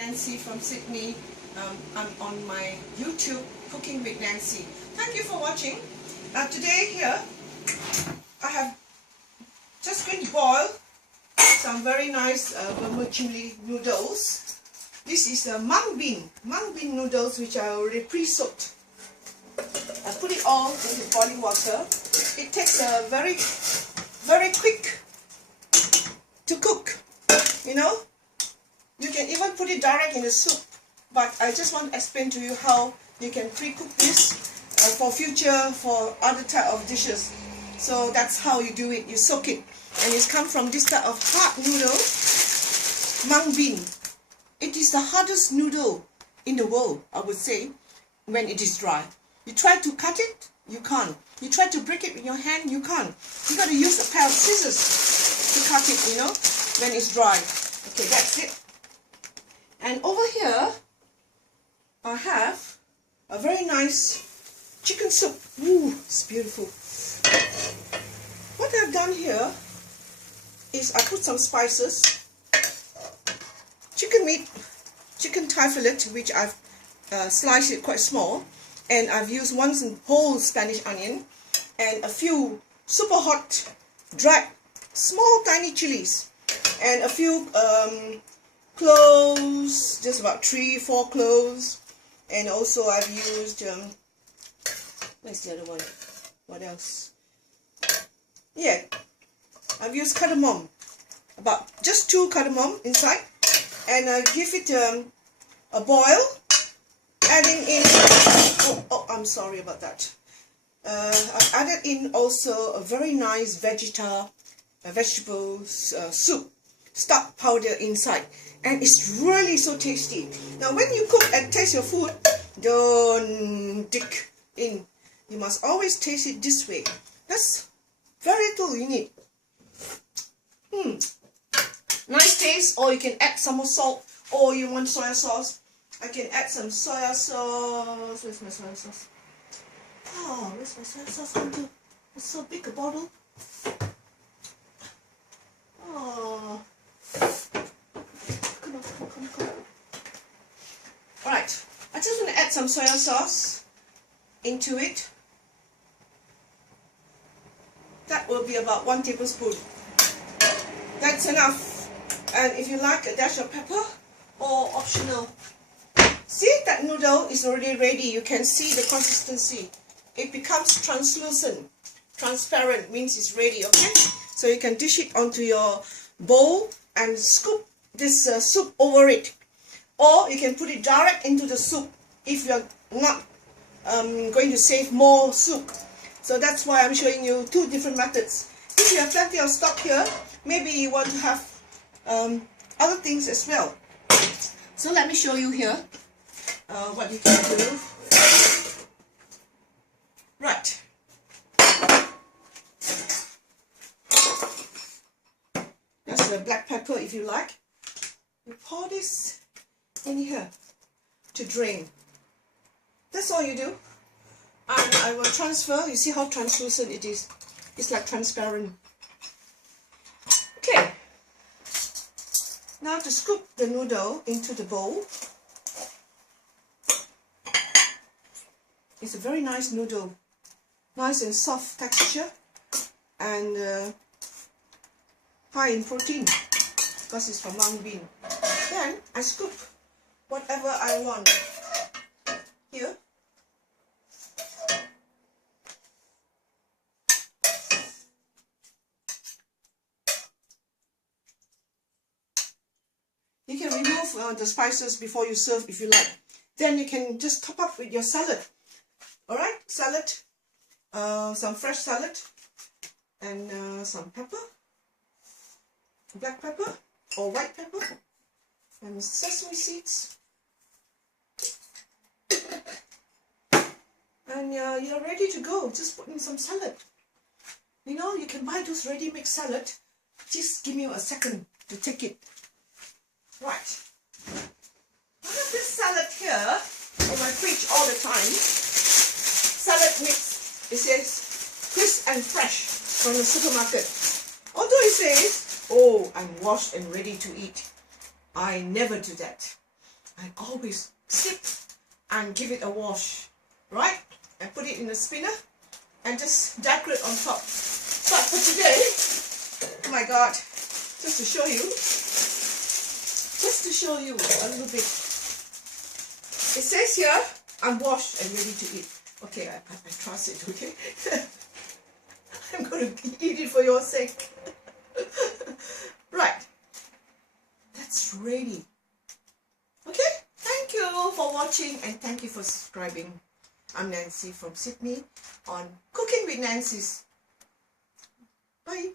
Nancy from Sydney. I'm on my YouTube Cooking with Nancy. Thank you for watching. Today here I have just going to boil some very nice vermicelli noodles. This is the mung bean noodles which I already pre-soaked. I put it all into boiling water. It takes a very quick to cook, you know. You can even put it direct in the soup, but I just want to explain to you how you can pre-cook this for other type of dishes. So that's how you do it. You soak it, and it's come from this type of hard noodle, mung bean. It is the hardest noodle in the world, I would say, when it is dry. You try to cut it, you can't. You try to break it with your hand, you can't. You got to use a pair of scissors to cut it, you know, when it's dry. Okay, that's it. And over here, I have a very nice chicken soup. Ooh, it's beautiful. What I've done here is I put some spices, chicken meat, chicken thigh fillet, which I've sliced it quite small, and I've used one whole Spanish onion, and a few super hot, dried, small tiny chilies, and a few cloves, just about 3-4 cloves, and also I've used where's the other one? What else? Yeah, I've used cardamom, about just 2 cardamom inside, and I give it a boil, adding in I'm sorry about that. I've added in also a very nice vegetable soup stock powder inside, and it's really so tasty. Now when you cook and taste your food, don't dig in. You must always taste it this way. That's very little you need. Nice taste. Or you can add some more salt, or you want soya sauce. I can add some soya sauce. Where's my soya sauce? Oh, where's my soya sauce? It's so big a bottle. Oh. Come on. Alright, I just want to add some soya sauce into it. That will be about 1 tablespoon. That's enough. And if you like, a dash of pepper, or optional. See, that noodle is already ready. You can see the consistency. It becomes translucent. Transparent means it's ready, okay? So you can dish it onto your bowl and scoop this soup over it. Or you can put it direct into the soup if you're not going to save more soup. So that's why I'm showing you 2 different methods. If you have plenty of stock here, maybe you want to have other things as well. So let me show you here what you can do. Right. That's the black pepper if you like. You pour this in here to drain. That's all you do. And I will transfer. You see how translucent it is? It's like transparent. Okay. Now to scoop the noodle into the bowl. It's a very nice noodle. Nice and soft texture. And high in protein. Because it's from mung bean. Then I scoop whatever I want. Here. You can remove the spices before you serve if you like. Then you can just top up with your salad. Alright, salad, some fresh salad, and some pepper, black pepper or white pepper, and sesame seeds. And you're ready to go. Just put in some salad. You know, you can buy those ready-made salad. Just give me a second to take it. Right. I have this salad here in my fridge all the time. Salad mix. It says crisp and fresh from the supermarket. Although it says, oh, I'm washed and ready to eat. I never do that. I always sip and give it a wash, right? And put it in a spinner and just decorate on top. But for today, oh my God, just to show you a little bit. It says here, I'm washed and ready to eat. Okay, I trust it, okay? I'm going to eat it for your sake. Right, that's ready. Okay, thank you for watching and thank you for subscribing. I'm Nancy from Sydney on Cooking with Nancy's. Bye.